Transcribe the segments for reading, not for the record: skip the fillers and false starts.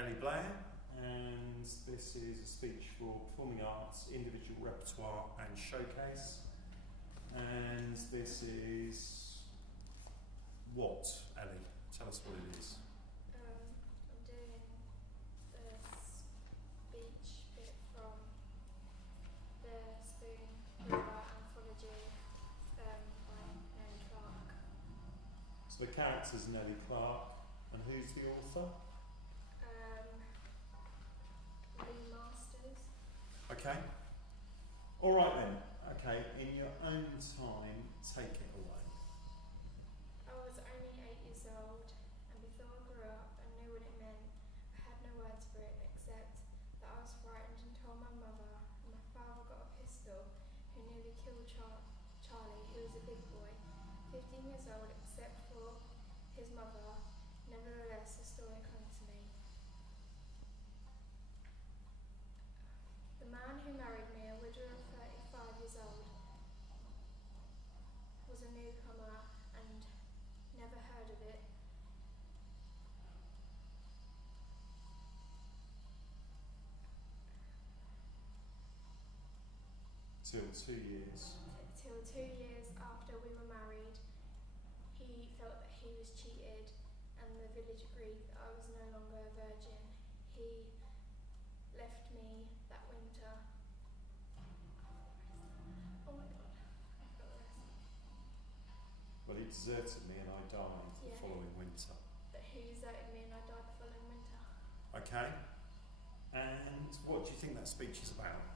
Ellie Blair, and this is a speech for performing arts, individual repertoire and showcase. And this is what, Ellie? Tell us what it is. I'm doing the speech bit from the Spoon River Anthology by Mary Clark. So the character's Nellie Clark, and who's the author? Lee Masters. Okay. All right then. Okay, in your own time, take it away. I was only 8 years old, and before I grew up and knew what it meant, I had no words for it except that I was frightened and told my mother, and my father got a pistol who nearly killed Charlie, who was a big boy, 15 years old except for his mother. Nevertheless, the story clung to me. The man who married me, a widower of 35 years old, was a newcomer and never heard of it. Till 2 years. Till 2 years after we were married, he felt that he was cheated, and the village agreed that I was no longer a virgin. He left me that winter. Oh my god, I forgot the rest. Well, he deserted me and I died the Yeah. following winter. That he deserted me and I died the following winter. Okay. And what do you think that speech is about?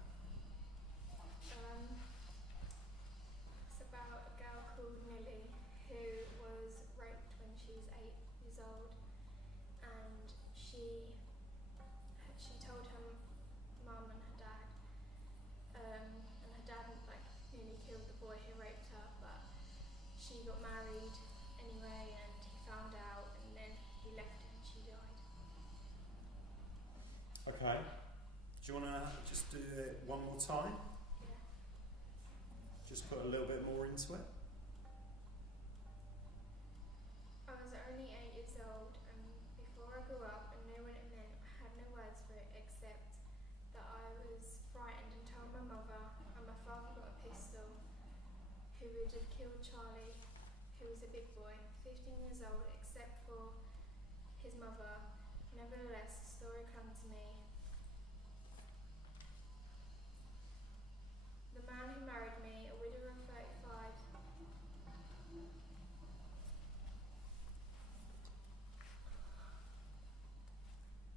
It's about a girl called Millie who was raped when she was 8 years old, and she told her mum and her dad, and her dad nearly killed the boy who raped her, but she got married anyway, and he found out, and then he left her and she died. Okay. Do you want to just do it one more time? Yeah. Just put a little bit more into it. I was only 8 years old, and before I grew up and knew what it meant, I had no words for it except that I was frightened and told my mother, and my father got a pistol who would have killed Charlie, who was a big boy, 15 years old except for his mother. Nevertheless, the story clung to me. The man who married me, a widower of 35,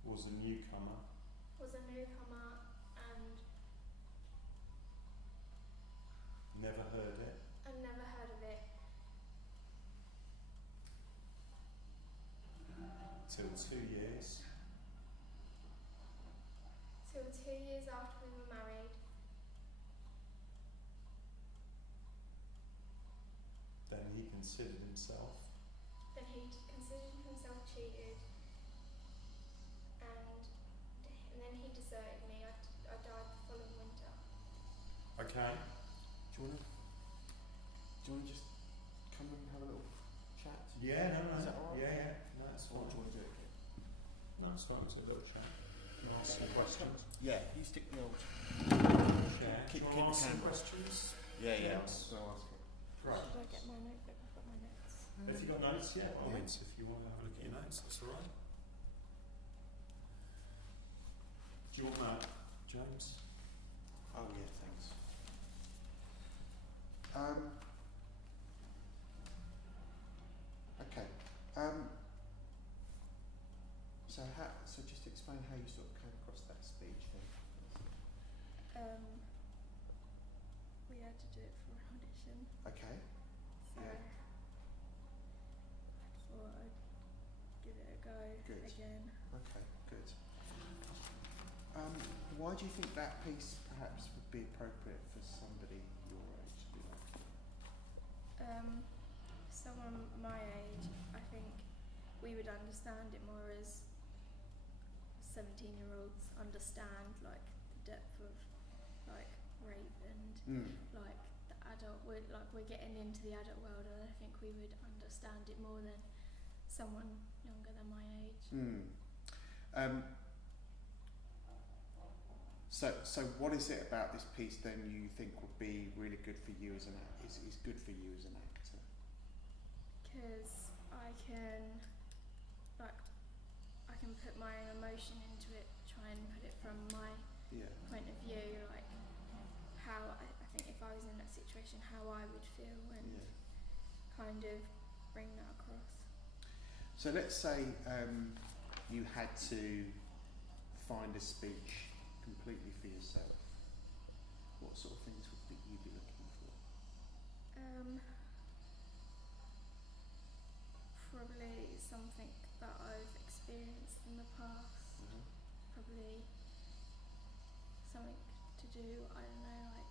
Was a newcomer. was a newcomer and Never heard it. never heard of it. Till 2 years. Till 2 years after we were married, Then he considered himself. then he considered himself cheated, and then he deserted me. I died the following winter. Okay. Do you want to just come and have a little chat? Yeah, no. Is that all right? Yeah. No, that's Or fine. do you want to do it again? No, it's fine. It's a little chat. Can I ask some questions? Yeah, you stick the old. Yeah. Keep Can I ask some camera. questions? Yeah, Yes. So ask it. Right. Should I get my notebook? I've got my notes. If you've got notes, yeah, by all Yeah. means, if you want to have a look at your notes, that's all right. Do you want that, James? Oh yeah, thanks. Okay. So just explain how you sort of came across that speech then. We had to do it for an audition, Okay. so Yeah. I thought I'd give it a go Good. again. Okay. Good. Why do you think that piece perhaps would be appropriate for somebody your age to be like? Someone my age, I think we would understand it more as 17-year-olds understand the depth of rape and the adult. We're getting into the adult world, and I think we would understand it more than someone younger than my age. So what is it about this piece then you think would be really good for you as an is good for you as an actor? Because I can put my own emotion into it, try and put it from my Yeah. point of view, like how I think if I was in that situation, how I would feel, and Yeah. kind of bring that across. So let's say you had to find a speech completely for yourself. What sort of things would you be looking for? Probably something that I've experienced in the past. Uh-huh. Probably something to do, I don't know, like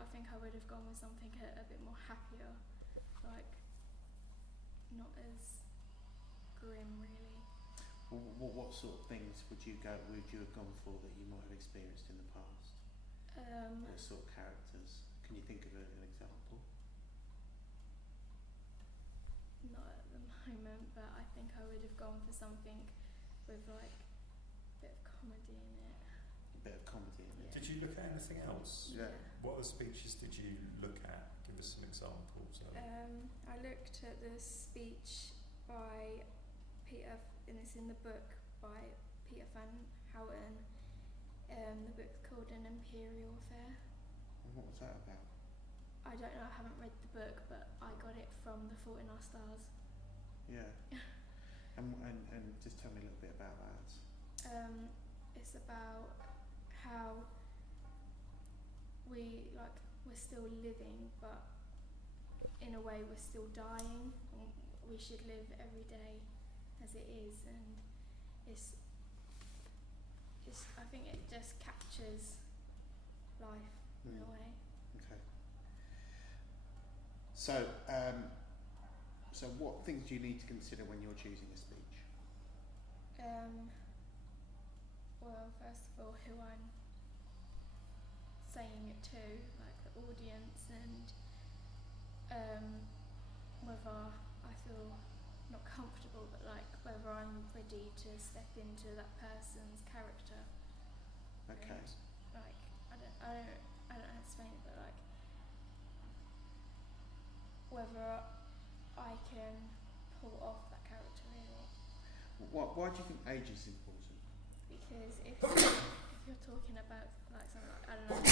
I think I would have gone with something a bit more happier, like not as grim really. What sort of things would you have gone for that you might have experienced in the past? What sort of characters? Can you think of an example? Not at the moment, but I think I would have gone for something with like a bit of comedy in it. A bit of comedy in it. Did you look at anything else? Yeah. What other speeches did you look at? Give us some examples. I looked at the speech by Peter, and it's in the book by Peter Van Houten. The book's called An Imperial Affair. And what was that about? I don't know, I haven't read the book, but I got it from The Fault in Our Stars. Yeah. and just tell me a little bit about that. It's about how we're still living, but in a way we're still dying. We should live every day as it is, and it's I think it just captures life in a way. Okay. So what things do you need to consider when you're choosing a speech? Well, first of all, who I'm saying it to, like the audience, and whether I feel not comfortable, but like whether I'm ready to step into that person's character. Okay. And, like I don't know how to explain it, but like whether I can pull off that character really. Why do you think age is important? Because if you're talking about like something like, I don't know,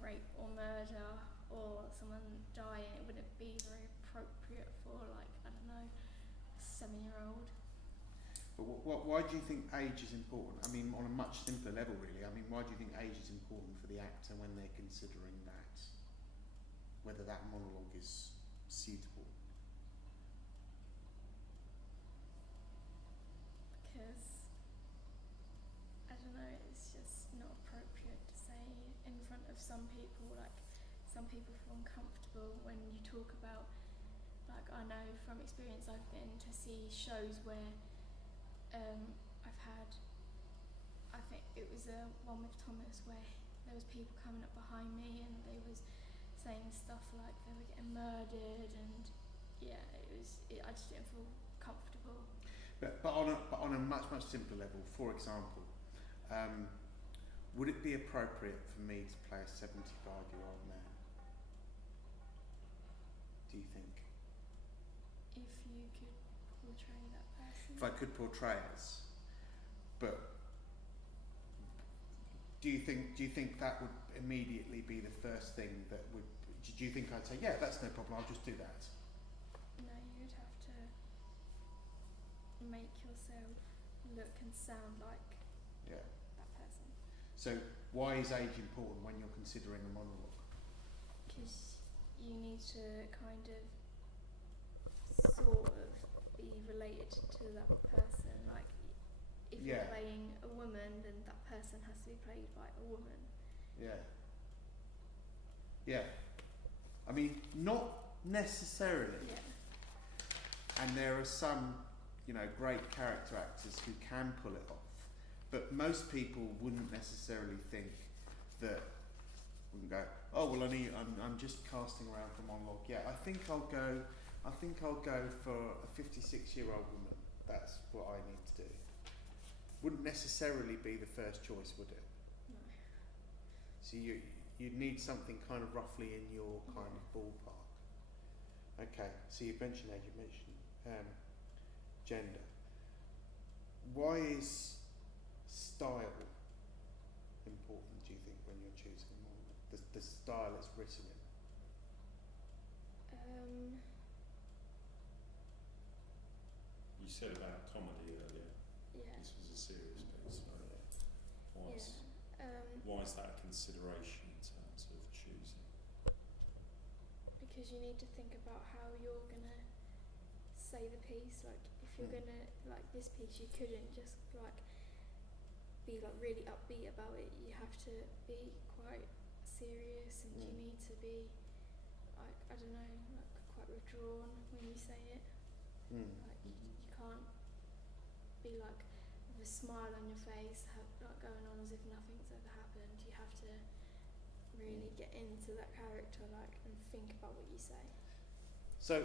rape or murder or someone dying, it wouldn't be very appropriate for like, I don't know, a 7-year-old. But why do you think age is important? I mean, on a much simpler level really, I mean, why do you think age is important for the actor when they're considering that, whether that monologue is suitable? Because I don't know, it's just not appropriate to say in front of some people. Like some people feel uncomfortable when you talk about, like I know from experience I've been to see shows where I've had, I think it was one with Thomas where there was people coming up behind me and they was saying stuff like they were getting murdered, and yeah, I just didn't feel comfortable. But on a much simpler level, for example, would it be appropriate for me to play a 75-year-old man? Do you think? If you could portray that person. If I could portray us, but do you think that would immediately be the first thing that would? Do you think I'd say, yeah, that's no problem, I'll just do that? No, you'd have to make yourself look and sound like Yeah. that person. So why is age important when you're considering a monologue? Because you need to kind of sort of be related to that person. Like if you're playing a woman, then that person has to be played by a woman. Yeah. Yeah. I mean, not necessarily. Yeah. And there are some, great character actors who can pull it off. But most people wouldn't necessarily think that. Wouldn't go, oh well, I'm just casting around for monologue. Yeah, I think I'll go for a 56-year-old woman. That's what I need to do. Wouldn't necessarily be the first choice, would it? No. So you'd need something kind of roughly in your kind of ballpark. Okay, so you mentioned age, you mentioned gender. Why is style important, do you think, when you're choosing one? The style it's written in? You said about comedy earlier. Yeah. This was a serious piece. Why is that a consideration in terms of choosing? Because you need to think about how you're gonna say the piece. Like, if you're gonna like this piece, you couldn't just like be like really upbeat about it. You have to be quite serious, and you need to be like, I don't know, like quite withdrawn when you say it. Like you can't be like with a smile on your face, like going on as if nothing's ever happened. You have to really get into that character, like, and think about what you say. So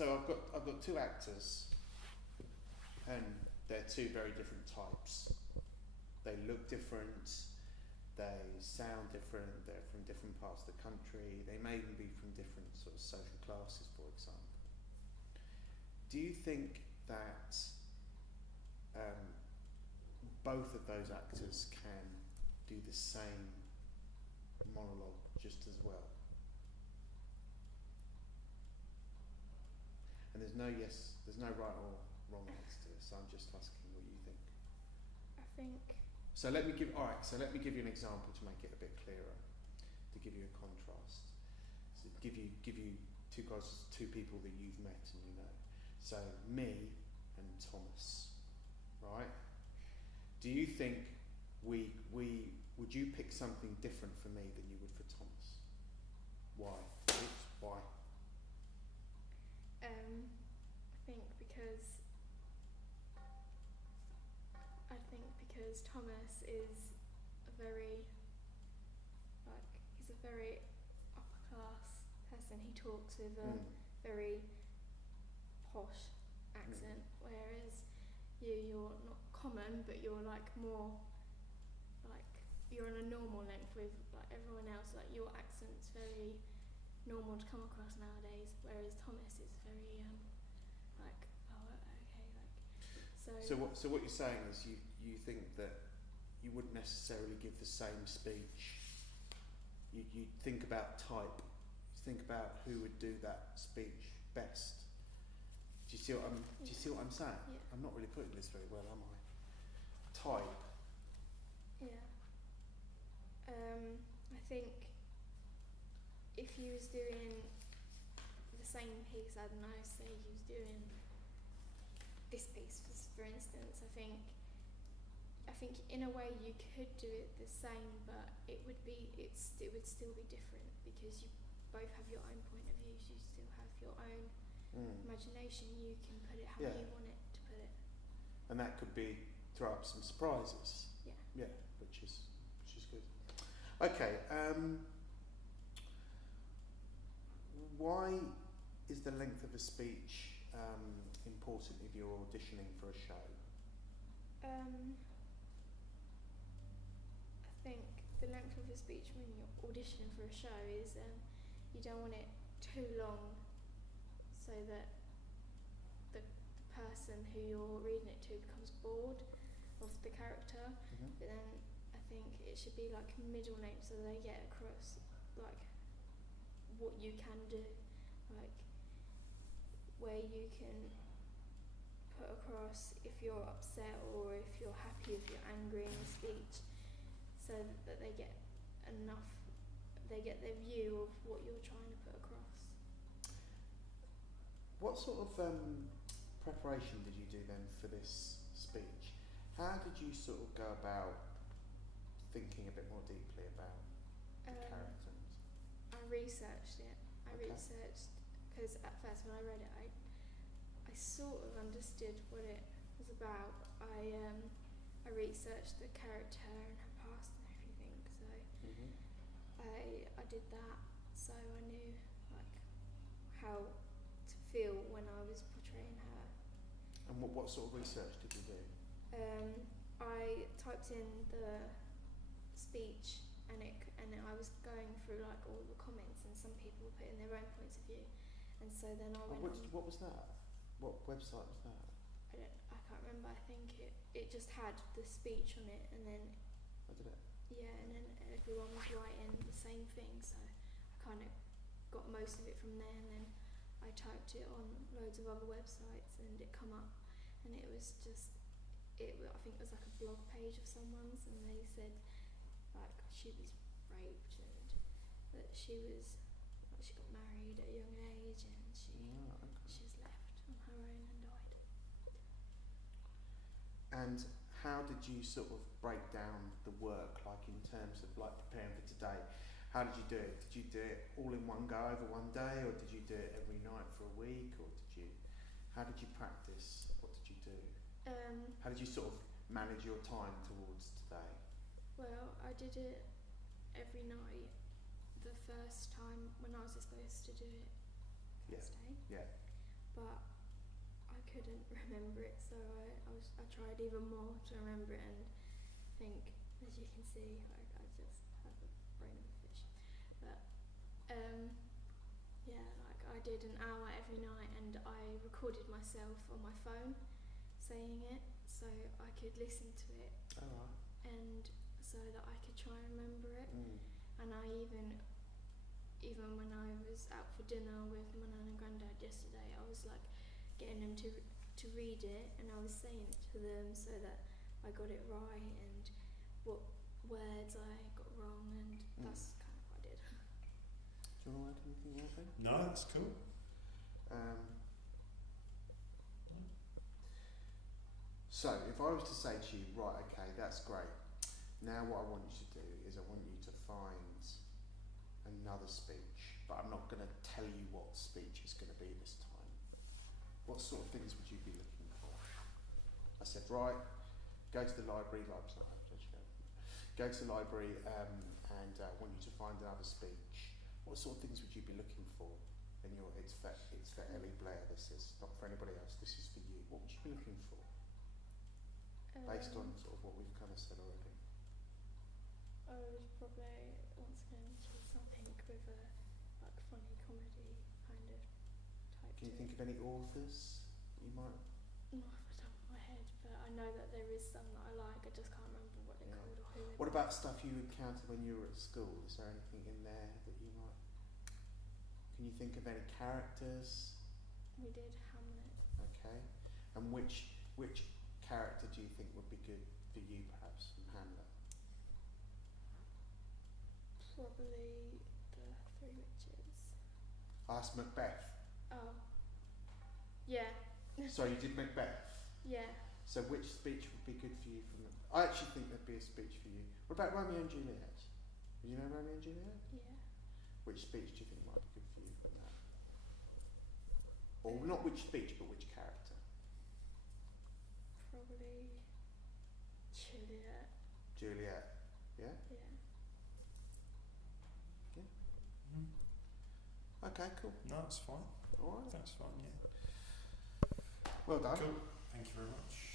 I've got two actors, and they're two very different types. They look different, they sound different, they're from different parts of the country, they may even be from different sort of social classes, for example. Do you think that both of those actors can do the same monologue just as well? And there's no right or wrong answer to this. So I'm just asking what you think. I think. So let me give you an example to make it a bit clearer, to give you a contrast. So give you two guys, two people that you've met and you know. So me and Thomas, right? Do you think would you pick something different for me than you would for Thomas? Why? Why? I think because Thomas is he's a very upper class person. He talks with a very posh accent, whereas you're not common, but you're like more like you're on a normal length with like everyone else. Like your accent's very normal to come across nowadays, whereas Thomas is very like, oh okay, like so what you're saying is you think that you wouldn't necessarily give the same speech. You think about type. You think about who would do that speech best. Do you see what I'm saying? Yeah. I'm not really putting this very well, am I? Type. Yeah. I think if you was doing the same piece, I don't know, say you was doing this piece for instance, I think in a way you could do it the same, but it would still be different because you both have your own point of views. You still have your own imagination. You can put it how you want it to put it. And that could throw up some surprises. Yeah. Yeah, which is good. Okay. Why is the length of a speech important if you're auditioning for a show? I think the length of a speech when you're auditioning for a show is you don't want it too long so that the person who you're reading it to becomes bored of the character. But then I think it should be like middle length so they get across like what you can do, like where you can put across if you're upset or if you're happy, if you're angry in the speech, so that they get their view of what you're trying to put across. What sort of preparation did you do then for this speech? How did you sort of go about thinking a bit more deeply about the characters? I researched it. Okay. Because at first when I read it, I sort of understood what it was about. I researched the character and her past and everything. So I did that, so I knew like how to feel when I was portraying her. And what sort of research did you do? I typed in the speech, and I was going through like all the comments, and some people were putting their own points of view, and so then I went on. What was that? What website was that? I can't remember. I think it just had the speech on it, and then. I did it. Yeah, and then everyone was writing the same thing, so I kind of got most of it from there, and then I typed it on loads of other websites, and it come up, and it was just, I think it was like a blog page of someone's, and they said like she was raped, and that she got married at a young age, and she was left on her own and died. And how did you sort of break down the work, like in terms of like preparing for today? How did you do it? Did you do it all in one go over one day, or did you do it every night for a week, or how did you practice? What did you do? How did you sort of manage your time towards today? Well, I did it every night the first time when I was supposed to do it Thursday. Yeah. But I couldn't remember it, so I tried even more to remember it, and I think, as you can see, I just have a brain of a fish. But yeah, like I did an hour every night, and I recorded myself on my phone saying it, so I could listen to it, and so that I could try and remember it. And I even when I was out for dinner with my nan and granddad yesterday, I was like getting them to read it, and I was saying it to them so that I got it right, and what words I got wrong, and that's kind of what I did. Do you want to add anything else? No, that's cool. So if I was to say to you, right, okay, that's great. Now what I want you to do is I want you to find another speech, but I'm not going to tell you what speech is going to be this time. What sort of things would you be looking for? I said, right, go to the library, go to the library, and I want you to find another speech. What sort of things would you be looking for? And it's for Ellie Blair, this is not for anybody else, this is for you. What would you be looking for? Based on sort of what we've kind of said already. I would probably once again choose something with a like funny comedy kind of type. Can you think of any authors you might? Not off the top of my head, but I know that there is some that I like. I just can't remember what they're called or who. What about stuff you encountered when you were at school? Is there anything in there that you might? Can you think of any characters? We did Hamlet. Okay, and which character do you think would be good for you, perhaps, from Hamlet? Probably the Three Witches. Ask Macbeth. Oh. Yeah. So you did Macbeth. Yeah. So which speech would be good for you from the... I actually think there'd be a speech for you. What about Romeo and Juliet? Do you know Romeo and Juliet? Yeah. Which speech do you think might be good for you from that? Or not which speech, but which character? Probably Juliet. Juliet. Yeah? Yeah. Okay, cool. No, that's fine. Alright. That's fine, yeah. Well done. Cool. Thank you very much.